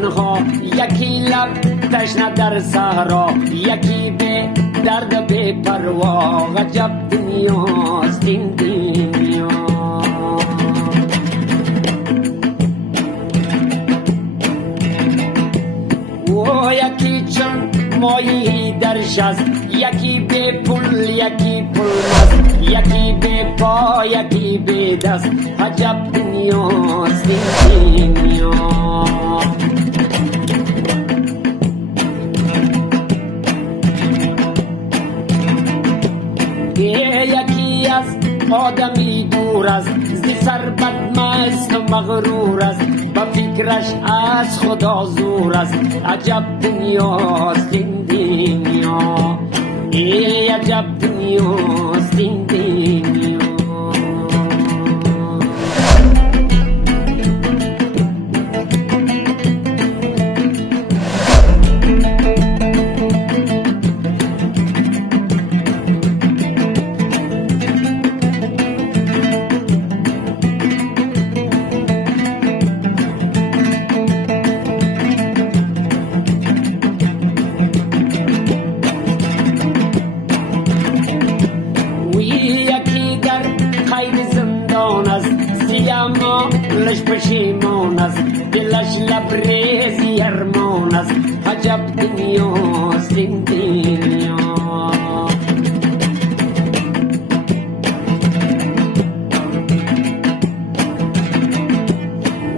تنها، یکی لب تشنه در صحرا، یکی به درد بی پروا. عجب دنیاست این دنیا. و یکی چون مایی در شست، یکی به پول یکی پول مست، یکی به پا یکی به دست. عجب دنیاست این دنیا. یکی از آدمی دور است، زی سر بدمست و مغرور است، با فکرش از خدا زور است. عجب دنیاست این دنیا. عجب دنیاست این دنیا. لش پشیمان است، دلش لبریزی ارمان است. عجب دنیاست این دنیا.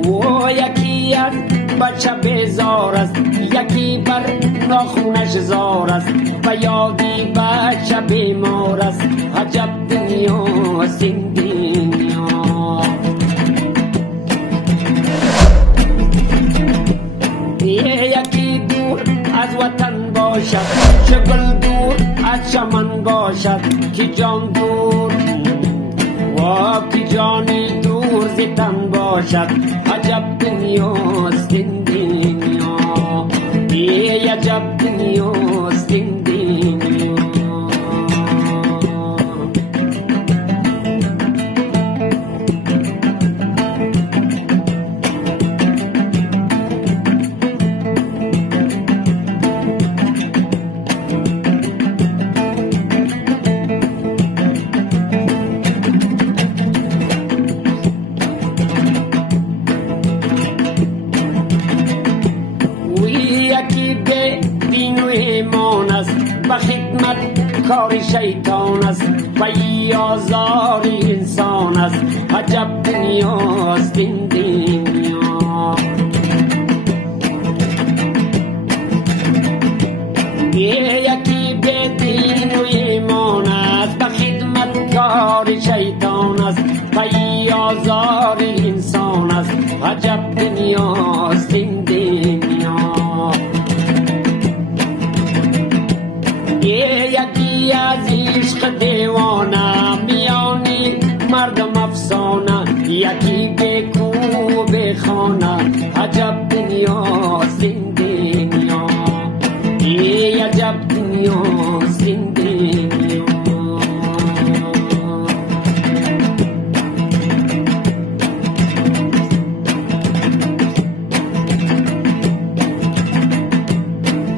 و یکی از بچه بیزار است، یکی بر ناخونش زار است، و یادی بچه بیمار است. عجب دنیاست این دنیا. یکی دور از وطن باشد، چه گل دور از چمن باشد، که جان دور و که جانی دور ز تن باشد. عجب دنیاست این دنیا. عجب دنیاست این دنیا. و خدمت کار شیطان است، و آزار انسان است. عجب دنیاست این دنیا. یکی به دین و ایمان است، و خدمت کار شیطان است، و آزار انسان است. عجب دنیاست این دنیا. یکی از عشق دیوانه، میانی مردم افسانه، یکی به کوه به خانه. عجب دنیاست این دنیا. عجب دنیاست این دنیا.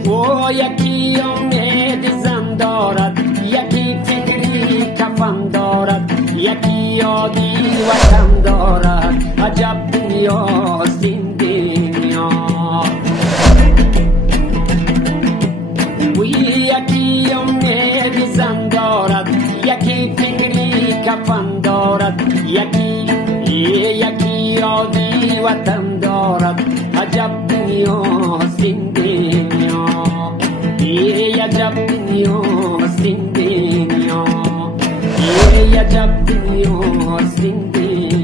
و یکی امید زن دارد، یکی فکری کفن دارد، یکی یادی وطن دارد. عجب دنیاست این دنیا. و یکی امید زن دارد، یکی فکری کفن دارد، یکی یادی وطن دارد. عجب دنیاست این دنیا. عجب دنیاست این دنیا. عجب دنیاست این دنیا.